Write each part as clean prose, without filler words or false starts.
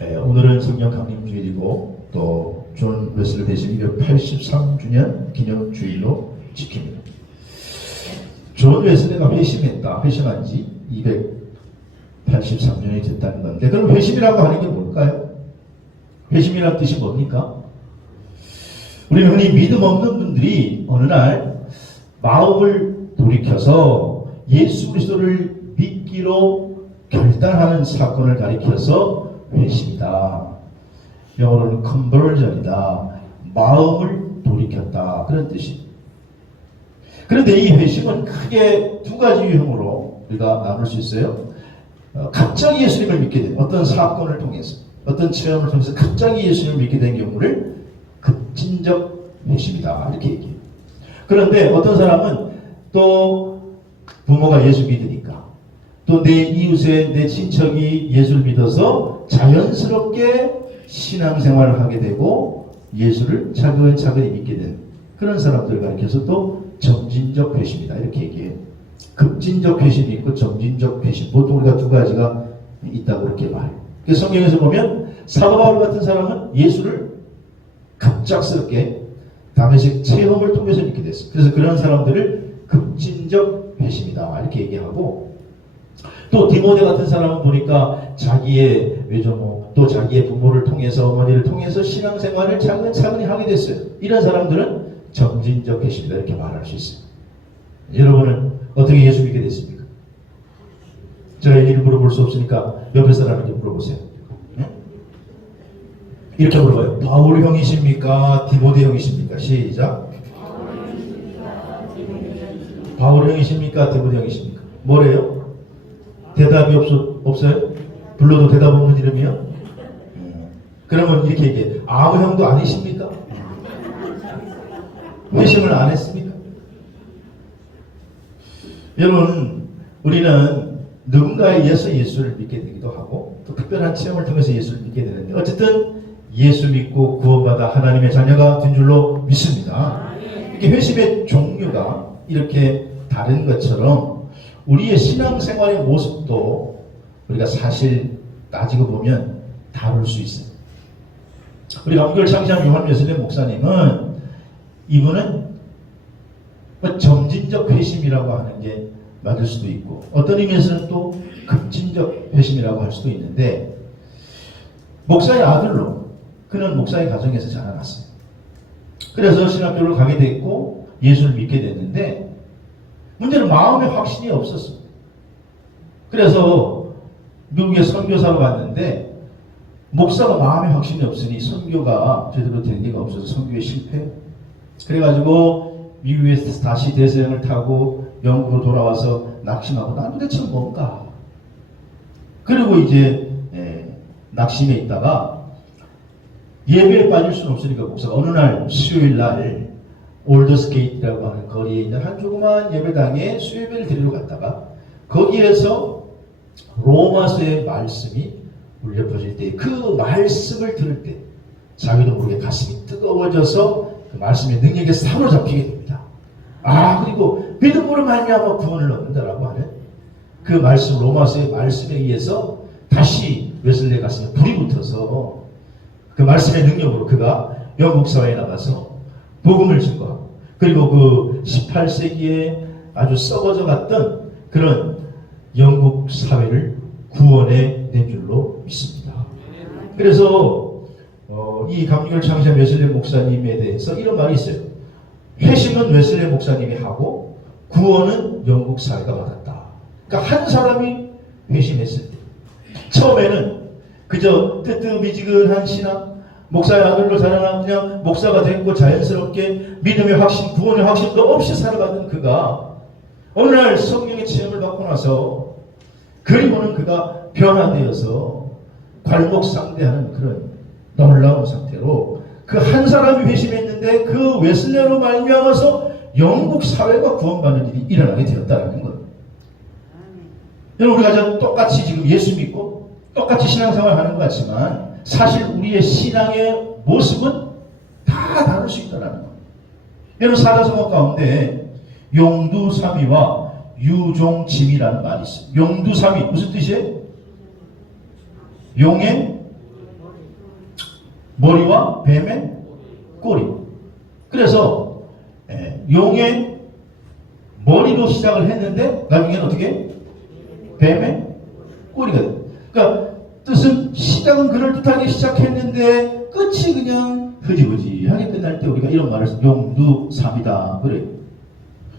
오늘은 성령 강림 주일이고 또 존 웨슬리 대신 283주년 기념 주일로 지킵니다. 존 웨슬리가 회심했다. 회심한 지 283년이 됐다는 건데, 그럼 회심이라고 하는 게 뭘까요? 회심이라는 뜻이 뭡니까? 우리는 흔히 믿음 없는 분들이 어느 날 마음을 돌이켜서 예수 그리스도를 믿기로 결단하는 사건을 가리켜서 회심이다. 영어로는 conversion이다. 마음을 돌이켰다. 그런 뜻입니다. 그런데 이 회심은 크게 두 가지 유형으로 우리가 나눌 수 있어요. 갑자기 예수님을 믿게 된, 어떤 사건을 통해서, 어떤 체험을 통해서 갑자기 예수님을 믿게 된 경우를 급진적 회심이다. 이렇게 얘기해요. 그런데 어떤 사람은 또 부모가 예수 믿으니까, 또 내 이웃의 내 친척이 예수를 믿어서 자연스럽게 신앙생활을 하게 되고 예수를 차근차근히 믿게 되는 그런 사람들을 가리켜서 또 점진적 회심이다. 이렇게 얘기해요. 급진적 회심이 있고 점진적 회심. 보통 우리가 두 가지가 있다고 그렇게 말해요. 그래서 성경에서 보면 사도 바울 같은 사람은 예수를 갑작스럽게 다메섹 체험을 통해서 믿게 됐어요. 그래서 그런 사람들을 급진적 회심이다. 이렇게 얘기하고, 또 디모데 같은 사람은 보니까 자기의 외조모, 또 자기의 부모를 통해서, 어머니를 통해서 신앙생활을 차근차근히 하게 됐어요. 이런 사람들은 점진적 회심이다. 이렇게 말할 수 있어요. 여러분은 어떻게 예수 믿게 됐습니까? 제가 얘기를 물어볼 수 없으니까 옆에 사람에게 물어보세요. 응? 이렇게 물어봐요. 바울 형이십니까? 디모데 형이십니까? 시작. 바울 형이십니까? 디모데 형이십니까? 뭐래요? 대답이 없어요? 불러도 대답 없는 이름이요? 그러면 이렇게 얘기해. 아무 형도 아니십니까? 회심을 안 했습니까? 여러분, 우리는 누군가에 의해서 예수를 믿게 되기도 하고 또 특별한 체험을 통해서 예수를 믿게 되는데, 어쨌든 예수 믿고 구원받아 하나님의 자녀가 된 줄로 믿습니다. 이렇게 회심의 종류가 이렇게 다른 것처럼 우리의 신앙생활의 모습도 우리가 사실 따지고 보면 다를 수 있어요. 우리 감교를 창시한 요한 웨슬리 목사님은, 이분은 점진적 회심이라고 하는 게 맞을 수도 있고, 어떤 의미에서는 또 급진적 회심이라고 할 수도 있는데, 목사의 아들로 그는 목사의 가정에서 자라났어요. 그래서 신학교를 가게 됐고 예수를 믿게 됐는데, 문제는 마음의 확신이 없었어요. 그래서 미국에 선교사로 갔는데 목사가 마음의 확신이 없으니 선교가 제대로 된 리가 없어서 선교에 실패해요. 그래가지고 미국에서 다시 대서양을 타고 영국으로 돌아와서 낙심하고, 난 도대체 뭔가. 그리고 이제 낙심에 있다가 예배에 빠질 수는 없으니까 목사가 어느 날 수요일 날 올더스게이트라고 하는 거리에 있는 한 조그만 예배당에 수요예배를 드리러 갔다가 거기에서 로마서의 말씀이 울려 퍼질 때, 그 말씀을 들을 때 자기도 모르게 가슴이 뜨거워져서 그 말씀의 능력에 사로잡히게 됩니다. 그리고 믿음으로 말미암아 구원을 얻는다라고 하는 그 말씀, 로마서의 말씀에 의해서 다시 웨슬리의 가슴에 불이 붙어서 그 말씀의 능력으로 그가 영국 사회에 나가서 복음을 증거하고, 그리고 그 18세기에 아주 썩어져 갔던 그런 영국 사회를 구원해 낸 줄로 믿습니다. 그래서 이 감리교를 창시한 웨슬리 목사님에 대해서 이런 말이 있어요. 회심은 웨슬리 목사님이 하고 구원은 영국 사회가 받았다. 그러니까 한 사람이 회심했을 때, 처음에는 그저 뜨뜻미지근한 신앙, 목사의 아들로 자라나 그냥 목사가 됐고 자연스럽게 믿음의 확신, 구원의 확신도 없이 살아가던 그가 어느 날 성령의 체험을 받고 나서, 그리고는 그가 변화되어서 괄목상대하는 그런 놀라운 상태로 그 한 사람이 회심했는데 그 웨슬리로 말미암아서 영국 사회가 구원받는 일이 일어나게 되었다는 거예요. 여러분, 우리가 똑같이 지금 예수 믿고 똑같이 신앙생활 하는 것 같지만 사실 우리의 신앙의 모습은 다 다를 수 있다는 거예요. 여러분, 사자성어 가운데 용두삼위와 유종짐이라는 말이 있어요. 용두삼위 무슨 뜻이에요? 용의 머리와 뱀의 꼬리. 그래서 용의 머리로 시작을 했는데 나중에는 어떻게? 뱀의 꼬리가 돼. 그러니까 뜻은 시작은 그럴듯하게 시작했는데 끝이 그냥 흐지부지하게 끝날 때 우리가 이런 말을 해서 용두삼이다 그래요.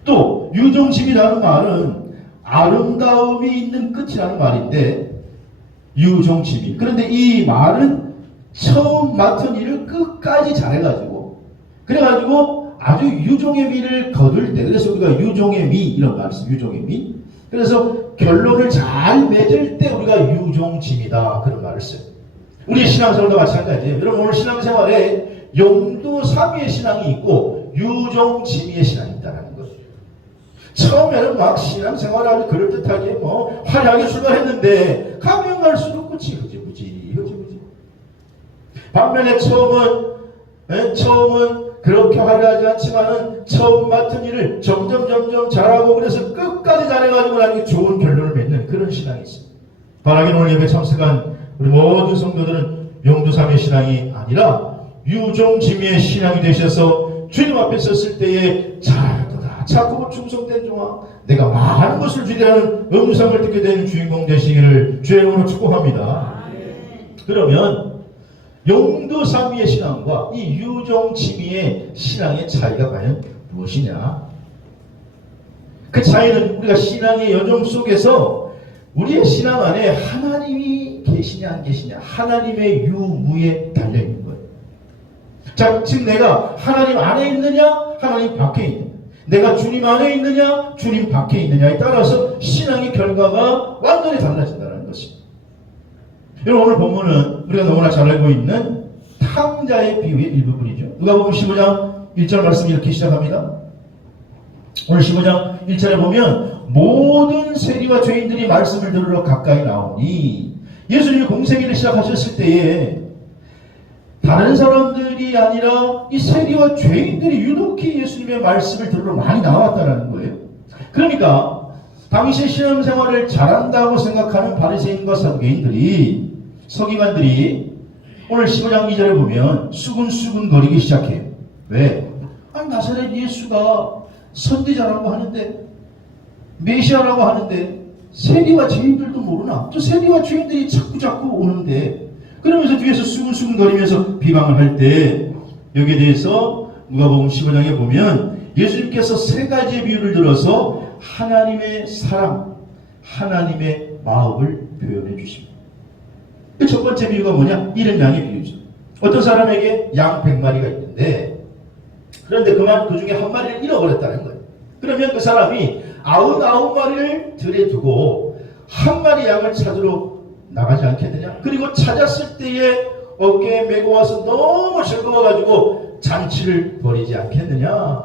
또 유종심이라는 말은 아름다움이 있는 끝이라는 말인데 유종심이. 그런데 이 말은 처음 맡은 일을 끝까지 잘해가지고 그래가지고 아주 유종의 미를 거둘 때, 그래서 우리가 유종의 미 이런 말을 써요. 유종의 미. 그래서 결론을 잘 맺을 때 우리가 유종심이다 그런 말을 써요. 우리 신앙생활도 마찬가지예요. 여러분 오늘 신앙생활에 용두삼위의 신앙이 있고 유종심이의 신앙이 있다는 거예요. 처음에는 막 신앙생활을 아주 그럴듯하게 화려하게 출발했는데 가면 갈수록 끝이 흐지부지. 반면에 처음은 그렇게 화려하지 않지만은 처음 맡은 일을 점점 잘하고 그래서 끝까지 잘해가지고 나중에 좋은 결론을 맺는 그런 신앙이 있습니다. 바라기는 오늘 예배 참석한 우리 모든 성도들은 용두삼위의 신앙이 아니라 유종심이의 신앙이 되셔서 주님 앞에 섰을 때에 잘도다 착하고 충성된 종아 내가 많은 것을 주리라는 음성을 듣게 되는 주인공 되시기를 주의 이름으로 축복합니다. 그러면 용두삼위의 신앙과 이 유종심이의 신앙의 차이가 과연 무엇이냐? 그 차이는 우리가 신앙의 여정 속에서 우리의 신앙 안에 하나님이 계시냐 안 계시냐, 하나님의 유무에 달려있는 거예요. 자, 즉 내가 하나님 안에 있느냐 하나님 밖에 있느냐, 내가 주님 안에 있느냐 주님 밖에 있느냐에 따라서 신앙의 결과가 완전히 달라진다는 것입니다. 여러분 오늘 본문은 우리가 너무나 잘 알고 있는 탕자의 비유의 일부분이죠. 누가복음 15장 1절 말씀 이렇게 시작합니다. 오늘 15장 1절에 보면 모든 세리와 죄인들이 말씀을 들으러 가까이 나오니, 예수님이 공생애를 시작하셨을 때에 다른 사람들이 아니라 이 세리와 죄인들이 유독히 예수님의 말씀을 들으러 많이 나왔다는 거예요. 그러니까 당시 신앙생활을 잘한다고 생각하는 바리새인과 서기관들이 오늘 15장 2절에 보면 수근수근 거리기 시작해요. 왜? 아니 나사렛 예수가 선지자라고 하는데, 메시아라고 하는데 세리와 죄인들도 모르나? 또 세리와 죄인들이 자꾸 오는데, 그러면서 뒤에서 수근수근 거리면서 비방을 할 때 여기에 대해서 누가복음 15장에 보면 예수님께서 세 가지의 비유를 들어서 하나님의 사랑, 하나님의 마음을 표현해 주십니다. 그 첫 번째 비유가 뭐냐? 이른 양의 비유죠. 어떤 사람에게 양 100마리가 있는데, 그런데 그 중에 한 마리를 잃어버렸다는 거예요. 그러면 그 사람이 99마리를 들에 두고 한 마리 양을 찾으러 나가지 않겠느냐? 그리고 찾았을 때에 어깨에 메고 와서 너무 즐거워가지고 잔치를 벌이지 않겠느냐?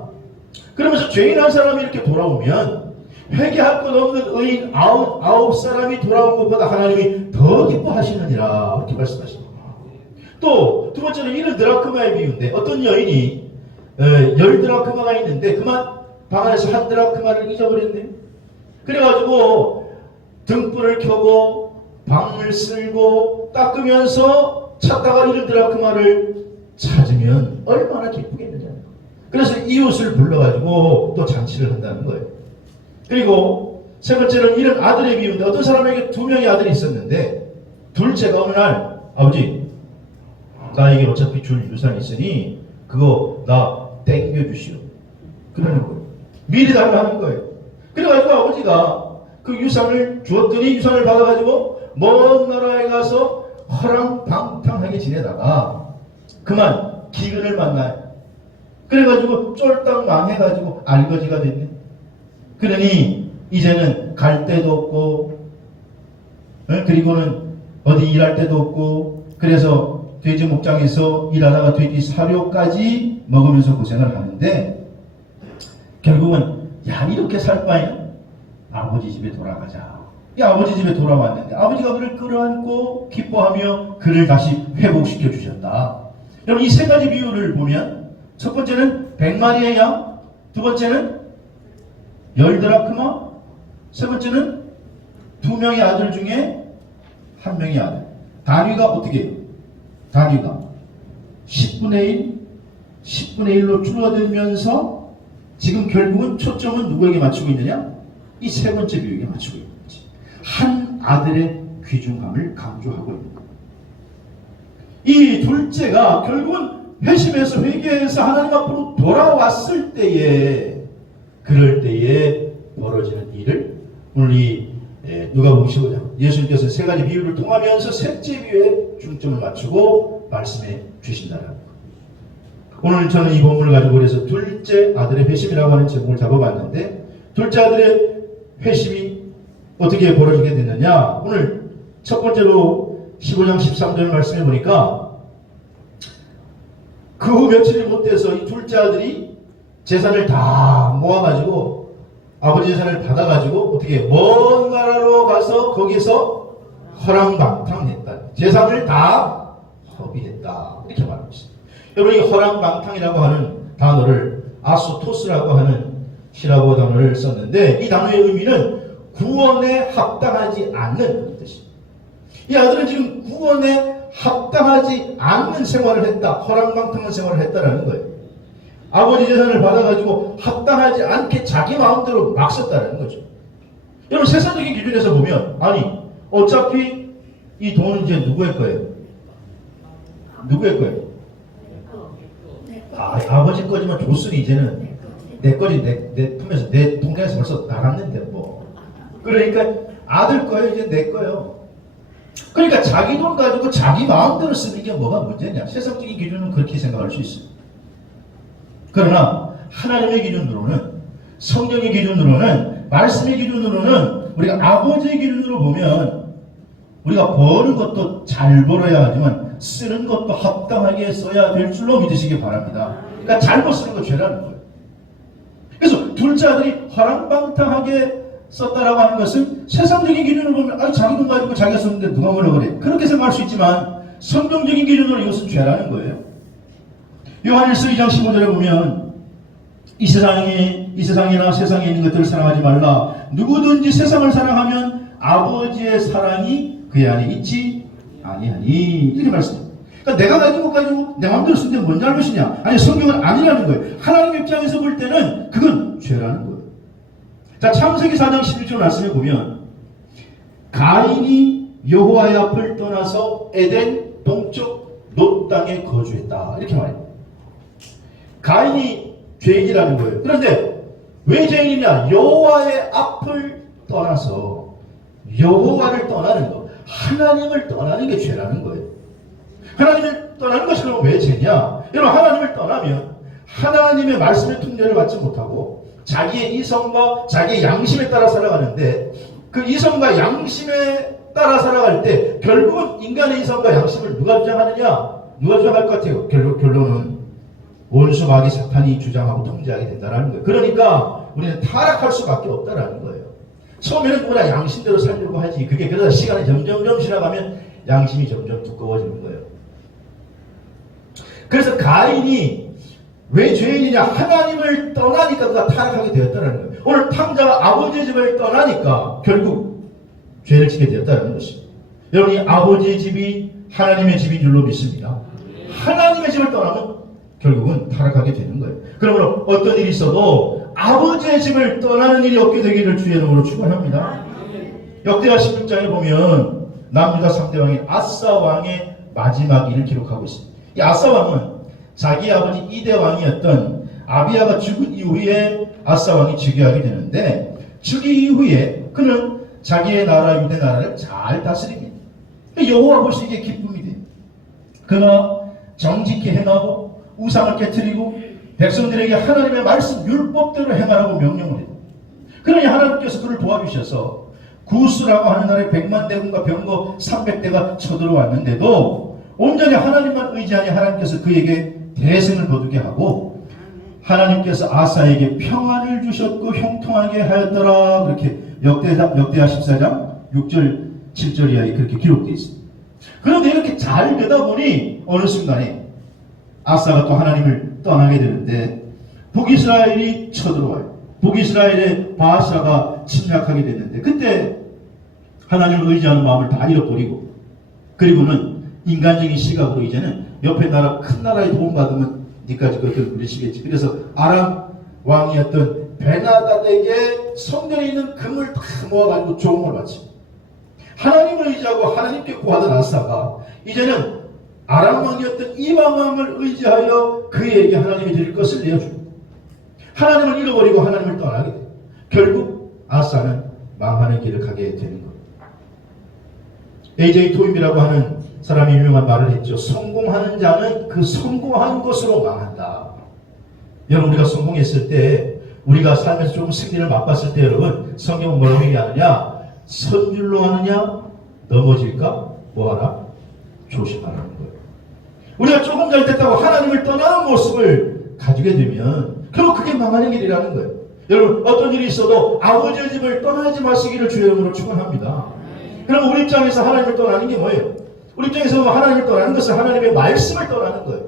그러면서 죄인 한 사람이 이렇게 돌아오면 회개할 것 없는 의인 아홉 사람이 돌아온 것보다 하나님이 더 기뻐하시느니라, 이렇게 말씀하십니다. 또 두 번째는 이런 드라크마의 비유인데, 어떤 여인이 10드라크마가 있는데 그만 방 안에서 1드라크마를 잊어버렸네. 그래가지고 등불을 켜고 방을 쓸고 닦으면서 찾다가 1드라크마를 찾으면 얼마나 기쁘겠느냐. 그래서 이웃을 불러가지고 또 잔치를 한다는 거예요. 그리고 세 번째는 이런 아들의 비유인데, 어떤 사람에게 2명의 아들이 있었는데 둘째가 어느 날, 아버지 나에게 어차피 줄 유산이 있으니 그거 나 땡겨주시오, 그러는 거예요. 미리 달라 하는 거예요. 그래가지고 아버지가 그 유산을 주었더니 유산을 받아가지고 먼 나라에 가서 허랑방탕하게 지내다가 그만 기근을 만나요. 그래가지고 쫄딱 망해가지고 알거지가 됐네. 그러니 이제는 갈 데도 없고, 그리고는 어디 일할 데도 없고, 그래서 돼지 목장에서 일하다가 돼지 사료까지 먹으면서 고생을 하는데, 결국은 야, 이렇게 살 바에는 아버지 집에 돌아가자. 이 아버지 집에 돌아왔는데 아버지가 그를 끌어안고 기뻐하며 그를 다시 회복시켜 주셨다. 여러분 이 세 가지 비유를 보면, 첫 번째는 100마리의 양, 두 번째는 10드라크마, 세 번째는 2명의 아들 중에 1명의 아들. 단위가 어떻게 해요? 단위가 10분의 1로 줄어들면서 지금 결국은 초점은 누구에게 맞추고 있느냐? 이 세 번째 비유에 맞추고 있는 거지. 한 아들의 귀중함을 강조하고 있는 거예요. 이 둘째가 결국은 회심해서 회개해서 하나님 앞으로 돌아왔을 때에, 그럴 때에 벌어지는 일을 오늘 이 누가복음 15장 예수님께서 세 가지 비유를 통하면서 셋째 비유에 중점을 맞추고 말씀해 주신다는 거예요. 오늘 저는 이 본문을 가지고 그래서 둘째 아들의 회심이라고 하는 제목을 잡아봤는데, 둘째 아들의 회심이 어떻게 벌어지게 됐느냐, 오늘 첫 번째로 15장 13절 말씀해 보니까 그 후 며칠이 못 돼서 이 둘째 아들이 재산을 다 모아가지고 아버지 재산을 받아가지고 어떻게 먼 나라로 가서 거기서 허랑방탕했다. 재산을 다 허비했다. 이렇게 말하고 있습니다. 여러분, 이 허랑방탕이라고 하는 단어를 아소토스라고 하는 히라보 단어를 썼는데, 이 단어의 의미는 구원에 합당하지 않는 뜻입니다. 이 아들은 지금 구원에 합당하지 않는 생활을 했다. 허랑방탕한 생활을 했다라는 거예요. 아버지 재산을 받아가지고 합당하지 않게 자기 마음대로 막 썼다는 거죠. 여러분, 세상적인 기준에서 보면, 아니, 어차피 이 돈은 이제 누구의 거예요? 누구의 거예요? 아버지 거지만 줬으니 이제는 내 거지. 내 품에서, 내 동네에서 벌써 나갔는데 뭐. 그러니까 아들 거예요. 이제 내 거예요. 그러니까 자기 돈 가지고 자기 마음대로 쓰는 게 뭐가 문제냐. 세상적인 기준은 그렇게 생각할 수 있어요. 그러나 하나님의 기준으로는, 성경의 기준으로는, 말씀의 기준으로는, 우리가 아버지의 기준으로 보면 우리가 버는 것도 잘 벌어야 하지만 쓰는 것도 합당하게 써야 될 줄로 믿으시기 바랍니다. 그러니까 잘못 쓰는 거 죄라는 거예요. 그래서 둘째 아들이 허랑방탕하게 썼다라고 하는 것은 세상적인 기준으로 보면 자기 돈 가지고 자기가 썼는데 누가 뭐라 그래, 그렇게 생각할 수 있지만 성경적인 기준으로 이것은 죄라는 거예요. 요한일서 2장 15절에 보면 이 세상이나 세상에 있는 것들을 사랑하지 말라. 누구든지 세상을 사랑하면 아버지의 사랑이 그의 안에 있지 아니하니. 이렇게 말씀합니다. 그러니까 내가 가진 것 가지고 내 마음대로 쓰는 게 뭔 잘못이냐? 아니, 성경은 아니라는 거예요. 하나님 입장에서 볼 때는 그건 죄라는 거예요. 자, 창세기 4장 11절 말씀에 보면 가인이 여호와의 앞을 떠나서 에덴 동쪽 롯 땅에 거주했다. 이렇게 말해요. 가인이 죄인이라는 거예요. 그런데 왜 죄인이냐? 여호와의 앞을 떠나서, 여호와를 떠나는 것, 하나님을 떠나는 게 죄라는 거예요. 하나님을 떠나는 것이 그럼 왜 죄냐? 여러분, 하나님을 떠나면 하나님의 말씀의 통제를 받지 못하고 자기의 이성과 자기의 양심에 따라 살아가는데, 그 이성과 양심에 따라 살아갈 때 결국은 인간의 이성과 양심을 누가 주장하느냐? 누가 주장할 것 같아요? 결론은 원수 마귀 사탄이 주장하고 통제하게 된다는 거예요. 그러니까 우리는 타락할 수밖에 없다는 거예요. 처음에는 누구나 양심대로 살려고 하지. 그게 그러다 시간이 점점 지나가면 양심이 점점 두꺼워지는 거예요. 그래서 가인이 왜 죄인이냐? 하나님을 떠나니까 그가 타락하게 되었다는 거예요. 오늘 탕자가 아버지의 집을 떠나니까 결국 죄를 지게 되었다는 것입니다. 여러분이 아버지의 집이 하나님의 집인 줄로 믿습니다. 하나님의 집을 떠나면 결국은 타락하게 되는 거예요. 그러므로 어떤 일이 있어도 아버지의 집을 떠나는 일이 없게 되기를 주의 이름으로 축원합니다. 역대하 16장에 보면 남유다 3대 왕인 아사 왕의 마지막 일을 기록하고 있습니다. 이 아사 왕은 자기 아버지 2대 왕이었던 아비야가 죽은 이후에 아사 왕이 즉위하게 되는데, 즉위 이후에 그는 자기의 나라 유대 나라를 잘 다스립니다. 여호와 보시기에 기쁨이 돼요. 그가 정직히 행하고 우상을 깨뜨리고 백성들에게 하나님의 말씀 율법대로 행하라고 명령을 해요. 그러니 하나님께서 그를 도와주셔서 구스라고 하는 나라의 100만 대군과 병거 300대가 쳐들어왔는데도 온전히 하나님만 의지하니 하나님께서 그에게 대승을 거두게 하고 하나님께서 아사에게 평안을 주셨고 형통하게 하였더라. 그렇게 역대하 14장 6절 7절 이하에 그렇게 기록되어 있습니다. 그런데 이렇게 잘 되다 보니 어느 순간에 아사가 또 하나님을 떠나게 되는데 북이스라엘이 쳐들어와요. 북이스라엘의 바하사가 침략하게 됐는데 그때 하나님을 의지하는 마음을 다 잃어버리고, 그리고는 인간적인 시각으로 이제는 옆에 나라 큰 나라의 도움 받으면 니까지 그것을 물리시겠지. 그래서 아람 왕이었던 베나닷에게 성전에 있는 금을 다 모아가지고 조공을 바칩니다. 하나님을 의지하고 하나님께 구하던 아사가 이제는 아람 왕이었던 이방 왕을 의지하여 그에게 하나님이 드릴 것을 내어줍니다. 하나님을 잃어버리고 하나님을 떠나게 돼요. 결국 아사는 망하는 길을 가게 되는 거예요. AJ 토임이라고 하는 사람이 유명한 말을 했죠. 성공하는 자는 그 성공한 것으로 망한다. 여러분, 우리가 성공했을 때, 우리가 삶에서 조금 승리를 맛봤을 때 여러분, 성경은 뭐라고 얘기하느냐? 선줄로 하느냐? 넘어질까? 뭐하라? 조심하라는 거예요. 우리가 조금 잘됐다고 하나님을 떠나는 모습을 가지게 되면 결국 그게 망하는 길이라는 거예요. 여러분, 어떤 일이 있어도 아버지의 집을 떠나지 마시기를 주의 이름으로 축원합니다. 그럼 우리 입장에서 하나님을 떠나는 게 뭐예요? 우리 입장에서 하나님을 떠나는 것은 하나님의 말씀을 떠나는 거예요.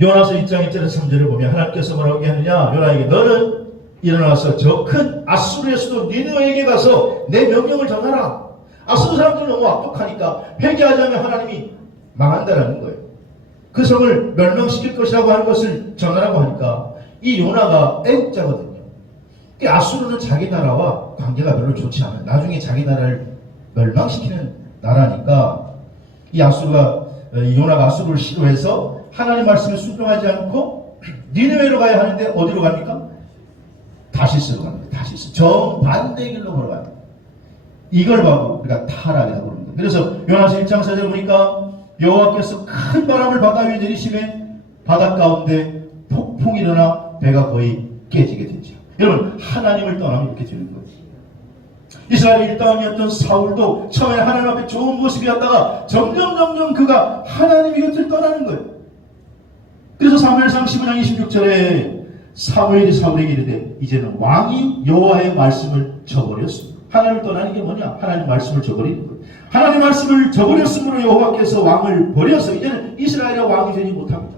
요나서 1장 1절에서 3절을 보면 하나님께서 뭐라고 하느냐? 요나에게 너는 일어나서 저 큰 아수르의 수도 니느웨에게 가서 내 명령을 전하라. 아수르 사람들이 너무 악독하니까 회개하지 않으면 하나님이 망한다라는 거예요. 그 성을 멸망시킬 것이라고 하는 것을 전하라고 하니까 이 요나가 애국자거든요. 아수르는 자기 나라와 관계가 별로 좋지 않아요. 나중에 자기 나라를 멸망시키는 나라니까 이 요나가 아수르를 싫어해서 하나님 말씀에 순종하지 않고 니느웨로 가야 하는데 어디로 갑니까? 다시스로 갑니다. 다시스. 정반대 길로 걸어갑니다. 이걸 보고 우리가 타락이라고 그럽니다. 그래서 요나서 1장 4절 보니까 여호와께서 큰 바람을 바다 위에 내리시매 바다 가운데 폭풍이 일어나 배가 거의 깨지게 되죠. 여러분, 하나님을 떠나면 이렇게 되는 거예요. 이스라엘 일당이었던 사울도 처음에 하나님 앞에 좋은 모습이었다가 점점 그가 하나님의 곁을 떠나는 거예요. 그래서 사무엘상 15장 26절에 사무엘이 사울에게 이르되 이제는 왕이 여호와의 말씀을 저버렸습니다. 하나님을 떠나는 게 뭐냐? 하나님 말씀을 저버리는 거예요. 하나님 말씀을 저버렸으므로 여호와께서 왕을 버려서 이제는 이스라엘의 왕이 되지 못합니다.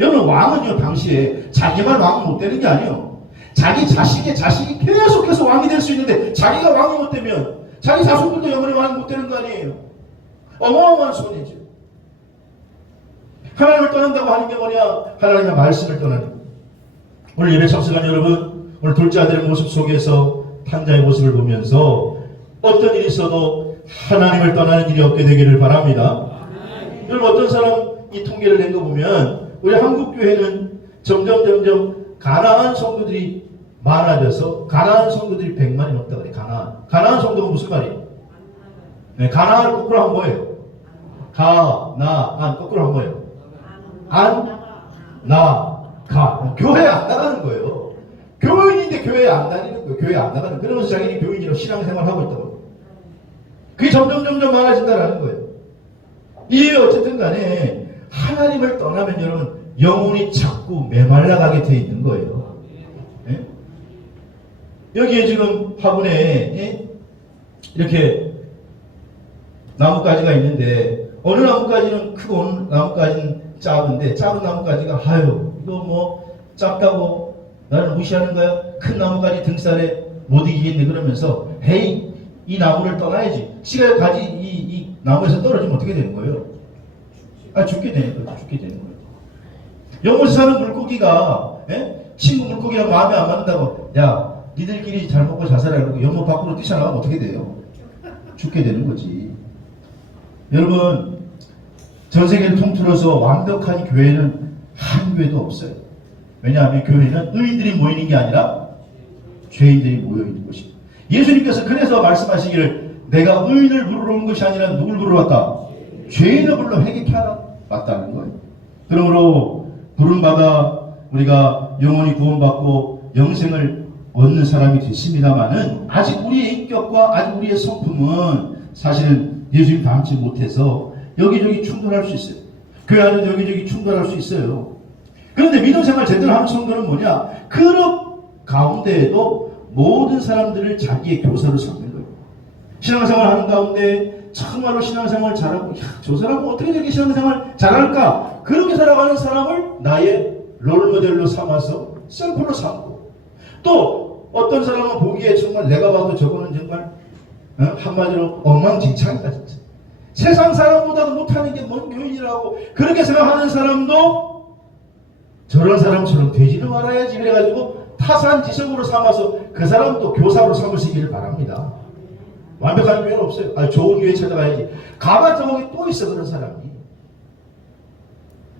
여러분, 왕은요 당시에 자기만 왕이 못 되는 게 아니에요. 자기 자식이 계속해서 왕이 될 수 있는데 자기가 왕이 못 되면 자기 자손들도 영원히 왕이 못 되는 거 아니에요. 어마어마한 손해죠. 하나님을 떠난다고 하는 게 뭐냐? 하나님의 말씀을 떠나는 거예요. 오늘 예배 참석한 여러분, 오늘 둘째 아들의 모습 속에서 탕자의 모습을 보면서 어떤 일이 있어도 하나님을 떠나는 일이 없게 되기를 바랍니다. 여러분, 어떤 사람이 통계를 낸 거 보면 우리 한국교회는 점점 가난한 성도들이 많아져서 가난한 성도들이 100만이 넘다 그래. 가난한 성도가 무슨 말이에요? 네, 가난을 거꾸로 하면 뭐예요? 가나안 거꾸로 하면 뭐예요? 가. 교회에 안 나가는 거예요. 교인인데 교회에 안 다니는 거예요. 교회에 안 나가는. 그러면서 자기는 교인이라고 신앙생활 하고 있다고. 그게 점점 많아진다라는 거예요. 이게 어쨌든 간에 하나님을 떠나면 여러분 영혼이 자꾸 메말라가게 돼 있는 거예요. 네? 여기에 지금 화분에 이렇게 나뭇가지가 있는데 어느 나뭇가지는 크고 어느 나뭇가지는 작은데 작은 나뭇가지가 아유 이거 뭐 작다고 나를 무시하는 거야? 큰 나뭇가지 등살에 못 이기겠네 그러면서 헤이 이 나무를 떠나야지. 씨가 가지 이 나무에서 떨어지면 어떻게 되는 거예요? 죽게 되는 거죠. 죽게 되는 거예요. 영혼에서 사는 물고기가 친구 물고기랑 마음에 안 맞는다고 야 니들끼리 잘 먹고 잘 살아 그러고 연못 밖으로 뛰쳐나가면 어떻게 돼요? 죽게 되는 거지. 여러분, 전 세계를 통틀어서 완벽한 교회는 한 교회도 없어요. 왜냐하면 교회는 의인들이 모이는 게 아니라 죄인들이 모여 있는 것입니다. 예수님께서 그래서 말씀하시기를 내가 의인을 부르러 온 것이 아니라 누굴 부르러 왔다? 죄인을 불러 회개케 하라 왔다는 거예요. 그러므로 부름받아 우리가 영원히 구원받고 영생을 얻는 사람이 됐습니다마는 아직 우리의 인격과 아직 우리의 성품은 사실은 예수님 닮지 못해서 여기저기 충돌할 수 있어요. 교회 안에도 여기저기 충돌할 수 있어요. 그런데 믿음 생활 제대로 하는 성도는 뭐냐? 그런 가운데에도 모든 사람들을 자기의 교사로 삼는 거예요. 신앙생활 하는 가운데 정말로 신앙생활 잘하고 저 사람은 어떻게 저렇게 신앙생활 잘할까? 그렇게 살아가는 사람을 나의 롤모델로 삼아서 샘플로 삼고 또 어떤 사람은 보기에 정말 내가 봐도 저거는 정말 한마디로 엉망진창이다 진짜. 세상 사람보다도 못하는 게 뭔 교인이라고 그렇게 생각하는 사람도 저런 사람처럼 되지는 말아야지 그래가지고 타산지석으로 삼아서 그 사람도 교사로 삼으시기를 바랍니다. 완벽한 교회는 없어요. 좋은 교회 찾아가야지. 가봤자 거기 또 있어 그런 사람이.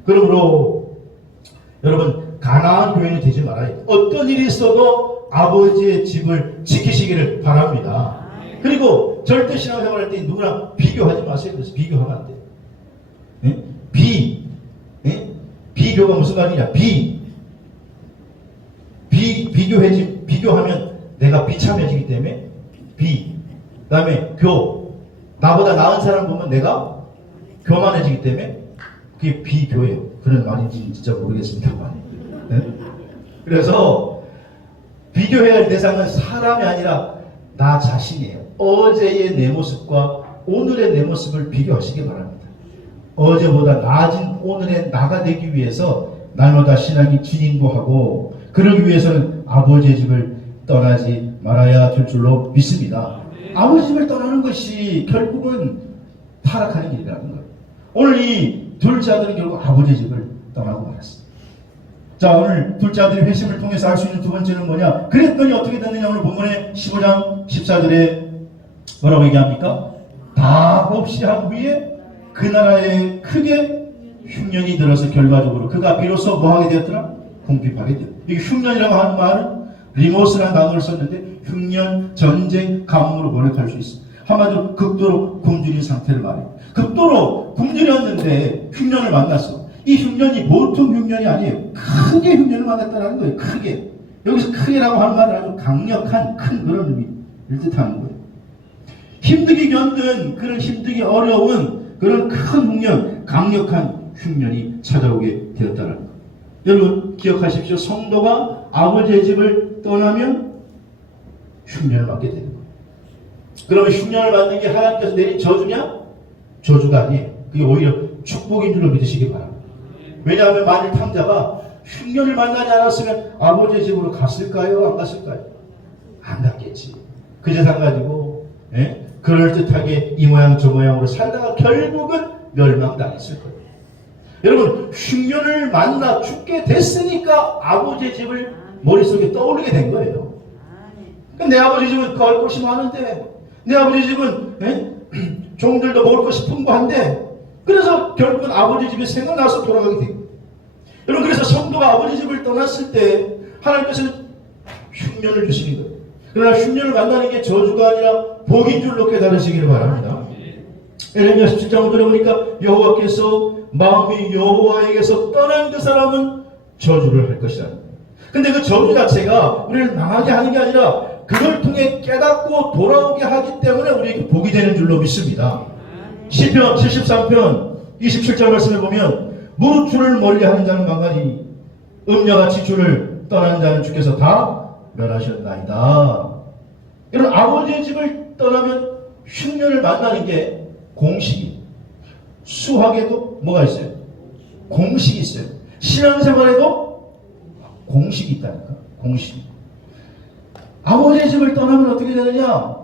그러므로 여러분 가난한 교인이 되지 말아요. 어떤 일이 있어도 아버지의 집을 지키시기를 바랍니다. 그리고 절대 신앙생활 할 때 누구랑 비교하지 마세요. 그래서 비교하면 안 돼요. 예? 비교가 무슨 말이냐? 비교하면 내가 비참해지기 때문에 그 다음에 나보다 나은 사람 보면 내가 교만해지기 때문에 그게 비교예요. 그런 말인지 진짜 모르겠습니다만. 네? 그래서 비교해야 할 대상은 사람이 아니라 나 자신이에요. 어제의 내 모습과 오늘의 내 모습을 비교하시기 바랍니다. 어제보다 나아진 오늘의 나가 되기 위해서 날마다 신앙이 진인도하고 그러기 위해서는 아버지의 집을 떠나지 말아야 될 줄로 믿습니다. 아버지 집을 떠나는 것이 결국은 타락하는 길이라는 거예요. 오늘 이 둘째 아들은 결국 아버지의 집을 떠나고 말았습니다. 자, 오늘 둘째 아들의 회심을 통해서 알 수 있는 두 번째는 뭐냐? 그랬더니 어떻게 됐느냐? 오늘 본문의 15장 14절에 뭐라고 얘기합니까? 다 없이 한 후에 그 나라에 크게 흉년이 들어서 결과적으로 그가 비로소 뭐하게 되었더라? 궁핍하게 되었다. 이 흉년이라고 하는 말은 리모스라는 단어를 썼는데 흉년, 전쟁, 가뭄으로 번역할 수 있습니다. 한마디로 극도로 굶주린 상태를 말해요. 극도로 굶주렸는데 흉년을 만났어. 이 흉년이 보통 흉년이 아니에요. 크게 흉년을 만났다는 거예요. 크게. 여기서 크게라고 하는 말은 아주 강력한 큰 그런 의미를 뜻하는 거예요. 힘들게 견딘 그런 힘들게 어려운 그런 큰 흉년, 강력한 흉년이 찾아오게 되었다는 거예요. 여러분 기억하십시오. 성도가 아버지의 집을 떠나면 흉년을 맞게 되는 거예요. 그러면 흉년을 맞는 게 하나님께서 내린 저주냐? 저주가 아니에요. 그게 오히려 축복인 줄로 믿으시기 바랍니다. 왜냐하면 만일 탕자가 흉년을 만나지 않았으면 아버지의 집으로 갔을까요? 안 갔을까요? 안 갔겠지. 그 재산 가지고 그럴듯하게 이 모양 저 모양으로 살다가 결국은 멸망당했을 거예요. 여러분 흉년을 만나 죽게 됐으니까 아버지의 집을 머릿속에 떠올리게 된 거예요. 내 아버지 집은 거할 곳이 많은데 내 아버지 집은 종들도 먹을 것이 풍부한데 그래서 결국은 아버지 집이 생각나서 돌아가게 된 거예요. 여러분 그래서 성도가 아버지 집을 떠났을 때 하나님께서는 흉년을 주시는 거예요. 그러나 흉년을 만나는 게 저주가 아니라 복인 줄로 깨달으시기를 바랍니다. 에레미야 17장 5절에 보니까 여호와께서 마음이 여호와에게서 떠난 그 사람은 저주를 할 것이다. 근데 그 저주 자체가 우리를 망하게 하는 게 아니라 그걸 통해 깨닫고 돌아오게 하기 때문에 우리에게 복이 되는 줄로 믿습니다. 시편 73편 27절 말씀을 보면 무릇 주를 멀리하는 자는 망하니 음녀같이 주를 떠난 자는 주께서 다 멸하셨나이다. 여러분 아버지의 집을 떠나면 흉년을 만나는 게 공식이. 수학에도 뭐가 있어요? 공식이 있어요. 신앙생활에도 공식이 있다니까. 공식. 아버지의 집을 떠나면 어떻게 되느냐?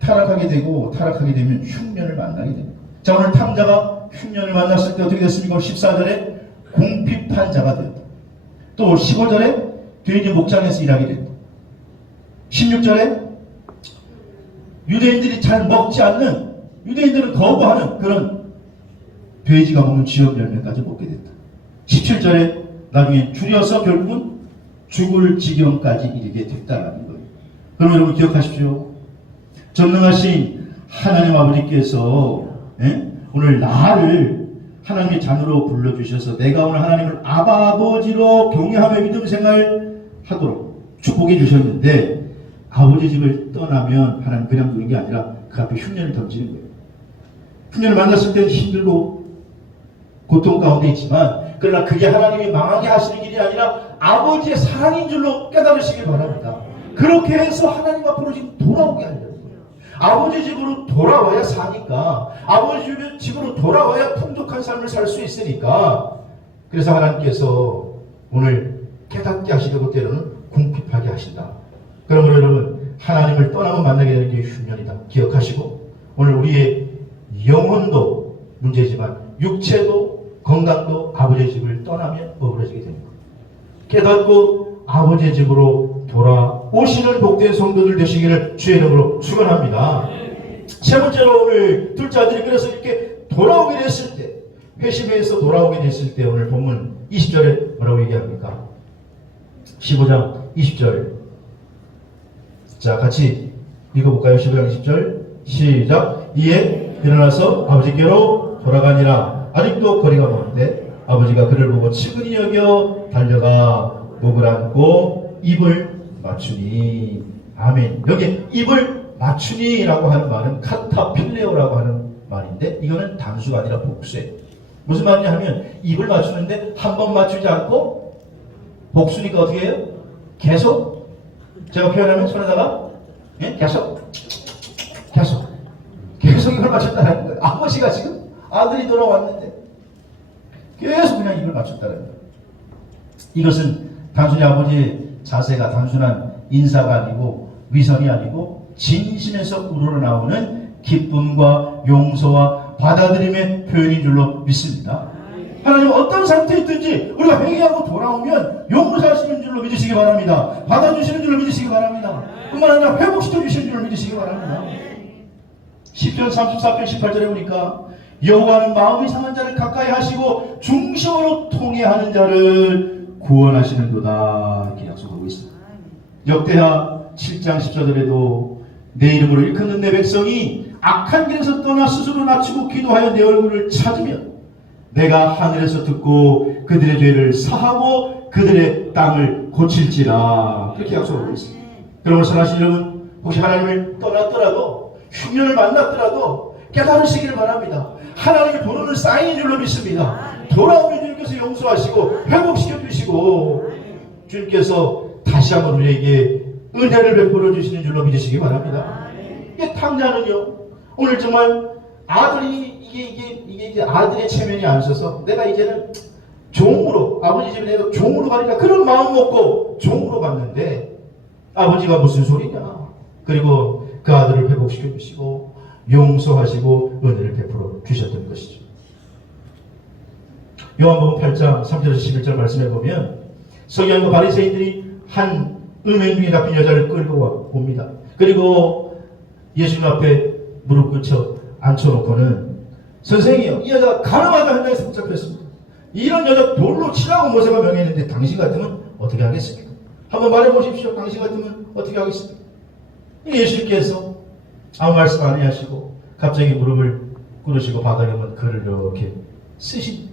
타락하게 되고 타락하게 되면 흉년을 만나게 됩니다. 자, 오늘 탕자가 흉년을 만났을 때 어떻게 됐습니까? 14절에 궁핍한 자가 되었다. 또 15절에 돼지 목장에서 일하게 됐다. 16절에 유대인들이 잘 먹지 않는, 유대인들은 거부하는 그런 돼지가 먹는 지역 열매까지 먹게 됐다. 17절에 나중에 줄여서 결국은 죽을 지경까지 이르게 됐다는 거예요. 그럼 여러분 기억하십시오. 전능하신 하나님 아버지께서 오늘 나를 하나님의 자녀로 불러주셔서 내가 오늘 하나님을 아버지로 경외하며 믿음 생활 하도록 축복해 주셨는데 아버지 집을 떠나면 하나님 그냥 두는 게 아니라 그 앞에 흉년을 던지는 거예요. 흉년을 만났을 때는 힘들고 고통 가운데 있지만 그러나 그게 하나님이 망하게 하시는 길이 아니라 아버지의 사랑인 줄로 깨달으시길 바랍니다. 그렇게 해서 하나님 앞으로 지금 돌아오게 하려는 거예요. 아버지 집으로 돌아와야 사니까 아버지 집으로 돌아와야 풍족한 삶을 살 수 있으니까 그래서 하나님께서 오늘 깨닫게 하시려고 때로는 궁핍하게 하신다. 그러므로 여러분 하나님을 떠나고 만나게 되는 게 흉년이다. 기억하시고 오늘 우리의 영혼도 문제지만 육체도 건강도 아버지의 집을 떠나면 어그러지게 되는 거예요. 깨닫고 아버지의 집으로 돌아오시는 복된 성도들 되시기를 주의 이름으로 축원합니다. 세 번째로 오늘 둘째 아들이 그래서 이렇게 돌아오게 됐을 때, 회심해서 돌아오게 됐을 때 오늘 본문 20절에 뭐라고 얘기합니까? 15장 20절. 자, 같이 읽어볼까요? 15장 20절 시작. 이에 일어나서 아버지께로 돌아가니라. 아직도 거리가 먼데 아버지가 그를 보고 측은히 여겨 달려가 목을 안고 입을 맞추니. 아멘. 여기 입을 맞추니라고 하는 말은 카타필레오라고 하는 말인데 이거는 단수가 아니라 복수예요. 무슨 말이냐 하면 입을 맞추는데 한 번 맞추지 않고 복수니까 어떻게 해요? 계속. 제가 표현하면 손에다가 계속 입을 맞췄다는 거예요. 아버지가 지금 아들이 돌아왔는데 계속 그냥 입을 맞췄다는 거예요. 이것은 단순히 아버지의 자세가 단순한 인사가 아니고 위선이 아니고 진심에서 우러나오는 기쁨과 용서와 받아들임의 표현인 줄로 믿습니다. 하나님 어떤 상태에 있든지 우리가 회개하고 돌아오면 용서하시는 줄로 믿으시기 바랍니다. 받아주시는 줄로 믿으시기 바랍니다. 뿐만 아니라 회복시켜 주시는 줄로 믿으시기 바랍니다. 10편 34편 18절에 보니까 여호와는 마음이 상한 자를 가까이 하시고 중심으로 통해하는 자를 구원하시는도다 이렇게 약속하고 있습니다. 역대하 7장 14절에도 내 이름으로 일컫는 내 백성이 악한 길에서 떠나 스스로 낮추고 기도하여 내 얼굴을 찾으면 내가 하늘에서 듣고 그들의 죄를 사하고 그들의 땅을 고칠지라 그렇게 약속하고 있습니다. 그러므로 선하신 여러분 혹시 하나님을 떠났더라도 흉년을 만났더라도 깨달으시기를 바랍니다. 하나님이 부르는 사인인 줄로 믿습니다. 돌아오면 주님께서 용서하시고 회복시켜 주시고 주님께서 다시 한번 우리에게 은혜를 베풀어 주시는 줄로 믿으시기 바랍니다. 이게 탕자는요 오늘 정말 아들이 이게 이제 아들의 체면이 안 서서 내가 이제는 종으로 아버지 집에 내가 종으로 가니까 그런 마음 먹고 종으로 갔는데 아버지가 무슨 소리냐. 그리고 그 아들을 회복시켜 주시고 용서하시고 은혜를 베풀어 주셨던 것이죠. 요한복음 8장 3절에서 11절 말씀해 보면 서기관과 바리새인들이 한 음행 중에 잡힌 여자를 끌고 옵니다. 그리고 예수님 앞에 무릎 꿇쳐 앉혀놓고는 선생이요 이 여자가 가늠하다 현장에서 붙잡혔습니다. 이런 여자 돌로 치라고 모세가 명했는데 당신 같으면 어떻게 하겠습니까? 한번 말해보십시오. 당신 같으면 어떻게 하겠습니까? 예수님께서 아무 말씀 안 하시고 갑자기 무릎을 꿇으시고 바닥에 글을 이렇게 쓰십니다.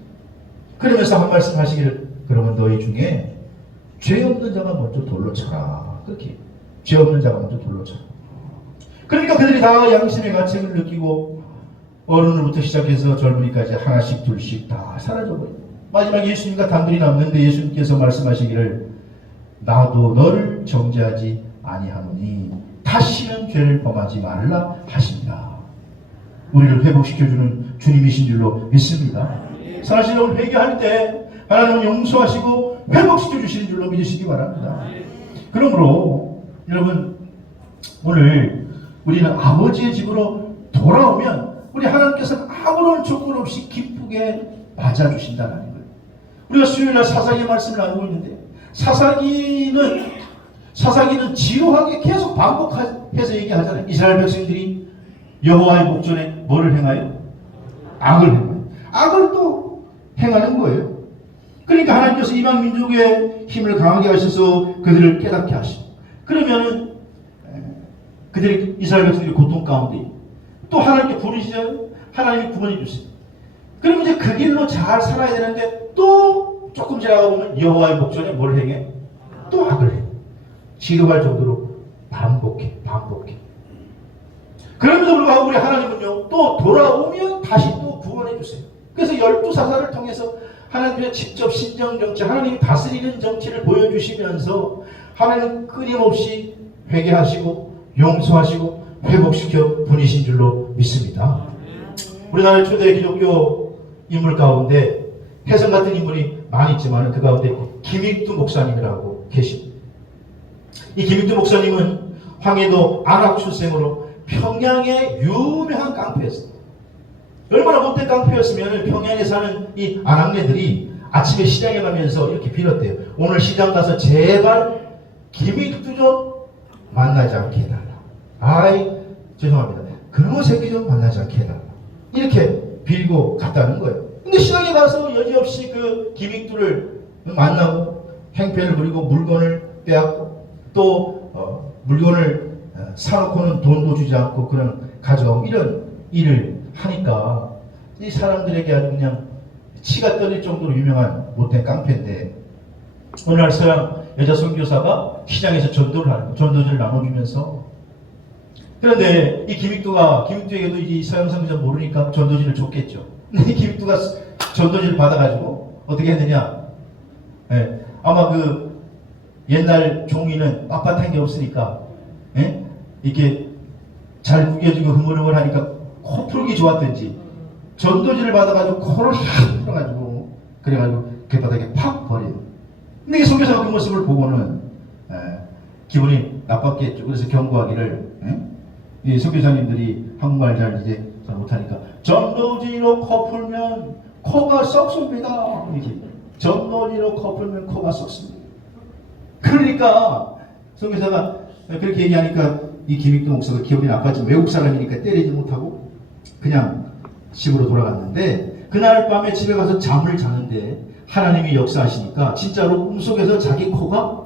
그러면서 한 말씀 하시기를 그러면 너희 중에 죄 없는 자가 먼저 돌로 쳐라. 그렇게 죄 없는 자가 먼저 돌로 쳐라. 그러니까 그들이 다 양심의 가책을 느끼고 어른으로부터 시작해서 젊은이까지 하나씩 둘씩 다 사라져버립니다. 마지막에 예수님과 단둘이 남는데 예수님께서 말씀하시기를 나도 너를 정죄하지 아니하노니 다시는 죄를 범하지 말라 하십니다. 우리를 회복시켜주는 주님이신 줄로 믿습니다. 사실 오늘 회개할 때 하나님은 용서하시고 회복시켜주시는 줄로 믿으시기 바랍니다. 그러므로 여러분 오늘 우리는 아버지의 집으로 돌아오면 우리 하나님께서 아무런 조건 없이 기쁘게 맞아주신다는 거예요. 우리가 수요일날 사사기의 말씀을 나누고 있는데 사사기는 지루하게 계속 반복해서 얘기하잖아요. 이스라엘 백성들이 여호와의 목전에 뭐를 행하여? 악을 행하여. 악을 또 행하는 거예요. 그러니까 하나님께서 이방 민족의 힘을 강하게 하셔서 그들을 깨닫게 하시고 그러면은 그들이 이스라엘 백성들이 고통 가운데 또 하나님께 부르시잖아요. 하나님이 구원해 주세요. 그러면 이제 그 길로 잘 살아야 되는데 또 조금 지나가 보면 여호와의 목전에 뭘 행해? 또 악을 해. 지루할 정도로 반복해. 그럼에도 불구하고 우리 하나님은요 또 돌아오면 다시 또 구원해 주세요. 그래서 12사사를 통해서 하나님의 직접 신정 정치, 하나님이 다스리는 정치를 보여주시면서 하나님 끊임없이 회개하시고 용서하시고 회복시켜 분이신 줄로 믿습니다. 우리나라의 초대 기독교 인물 가운데 혜성 같은 인물이 많이 있지만 그 가운데 김익두 목사님이라고 계십니다. 이 김익두 목사님은 황해도 안악 출생으로 평양의 유명한 깡패였습니다. 얼마나 못된 깡패였으면 평양에 사는 이 아낙네들이 아침에 시장에 가면서 이렇게 빌었대요. 오늘 시장 가서 제발 김익두 좀 만나지 않게 해달라. 아이 죄송합니다. 그놈의 새끼 좀 만나지 않게 해달라. 이렇게 빌고 갔다는 거예요. 근데 시장에 가서 여지없이 그 김익두를 만나고 행패를 부리고 물건을 빼앗고 또 물건을 사놓고는 돈도 주지 않고 그런 가져오고 이런 일을 하니까 이 사람들에게 아주 그냥 치가 떨릴 정도로 유명한 못된 깡패인데 어느 날 서양 여자 선교사가 시장에서 전도를 하는 거예요. 전도지를 나눠주면서 그런데 이 김익두에게도 이 서양 선교사 모르니까 전도지를 줬겠죠. 근데 이 김익두가 전도지를 받아가지고 어떻게 했느냐? 예, 아마 그 옛날 종이는 빳빳한 게 없으니까 예? 이렇게 잘 구겨지고 흐물흐물하니까 코 풀기 좋았던지 전도지를 받아가지고 코를 확 풀어가지고 그래가지고 갯바닥에 팍 버려요. 근데 이 선교사가 그 모습을 보고는 기분이 나빴겠죠. 그래서 경고하기를 이 선교사님들이 한국말 잘 이제 잘 못하니까 전도지로 코 풀면 코가 썩습니다. 이렇게 전도지로 코 풀면 코가 썩습니다. 그러니까 선교사가 그렇게 얘기하니까 이 김익두 목사가 기분이 나빴지만 외국 사람이니까 때리지 못하고 그냥 집으로 돌아갔는데 그날 밤에 집에 가서 잠을 자는데 하나님이 역사하시니까 진짜로 꿈속에서 자기 코가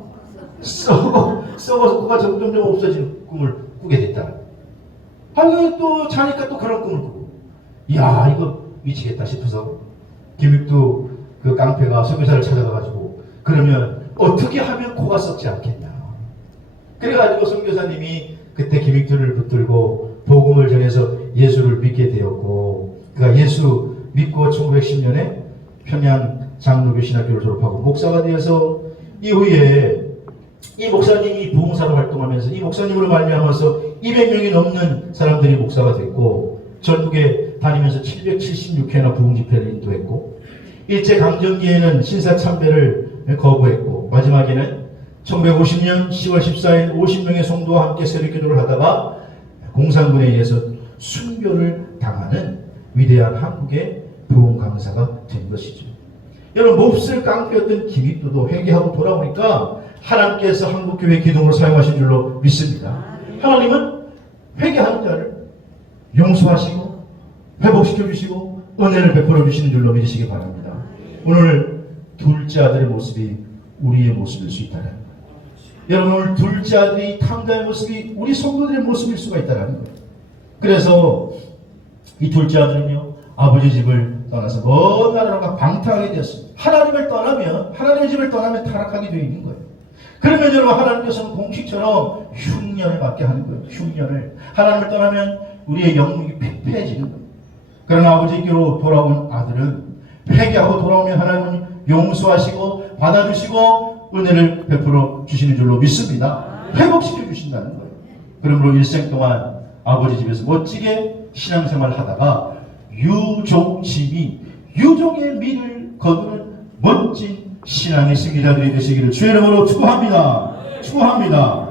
썩어서 코가 점점 없어지는 꿈을 꾸게 됐다. 하루 또 자니까 또 그런 꿈을 꾸고 이야 이거 미치겠다 싶어서 김익두 그 깡패가 선교사를 찾아가가지고 그러면 어떻게 하면 코가 썩지 않겠냐. 그래가지고 선교사님이 그때 김익두를 붙들고 복음을 전해서 예수를 믿게 되었고 그가 예수 믿고 1910년에 평양 장로교 신학교를 졸업하고 목사가 되어서 이후에 이 목사님이 부흥사로 활동하면서 이 목사님으로 말미암아서 200명이 넘는 사람들이 목사가 됐고 전국에 다니면서 776회나 부흥 집회를 인도했고 일제강점기에는 신사참배를 거부했고 마지막에는 1950년 10월 14일 50명의 성도와 함께 새벽기도를 하다가 공산군에 의해서 순교를 당하는 위대한 한국의 부흥 강사가 된 것이죠. 여러분 몹쓸 깡패였던 김익두도 회개하고 돌아오니까 하나님께서 한국교회 기둥으로 사용하신 줄로 믿습니다. 하나님은 회개하는 자를 용서하시고 회복시켜주시고 은혜를 베풀어 주시는 줄로 믿으시기 바랍니다. 오늘 둘째 아들의 모습이 우리의 모습일 수 있다는 거예요. 여러분 오늘 둘째 아들이 탕자의 모습이 우리 성도들의 모습일 수가 있다는 거예요. 그래서 이 둘째 아들은요 아버지 집을 떠나서 먼 나라로 방탕하게 되었습니다. 하나님의 집을 떠나면 타락하게 되어 있는 거예요. 그러면 여러분 하나님께서는 공식처럼 흉년을 맞게 하는 거예요. 흉년을. 하나님을 떠나면 우리의 영육이 패패해지는 거예요. 그러나 아버지께로 돌아온 아들은 회개하고 돌아오면 하나님은 용서하시고 받아주시고 은혜를 베풀어 주시는 줄로 믿습니다. 회복시켜 주신다는 거예요. 그러므로 일생 동안 아버지 집에서 멋지게 신앙생활을 하다가 유종심이 유종의 미를 거두는 멋진 신앙의 승리자들이 되시기를 주의 이름으로 축복합니다. 축복합니다.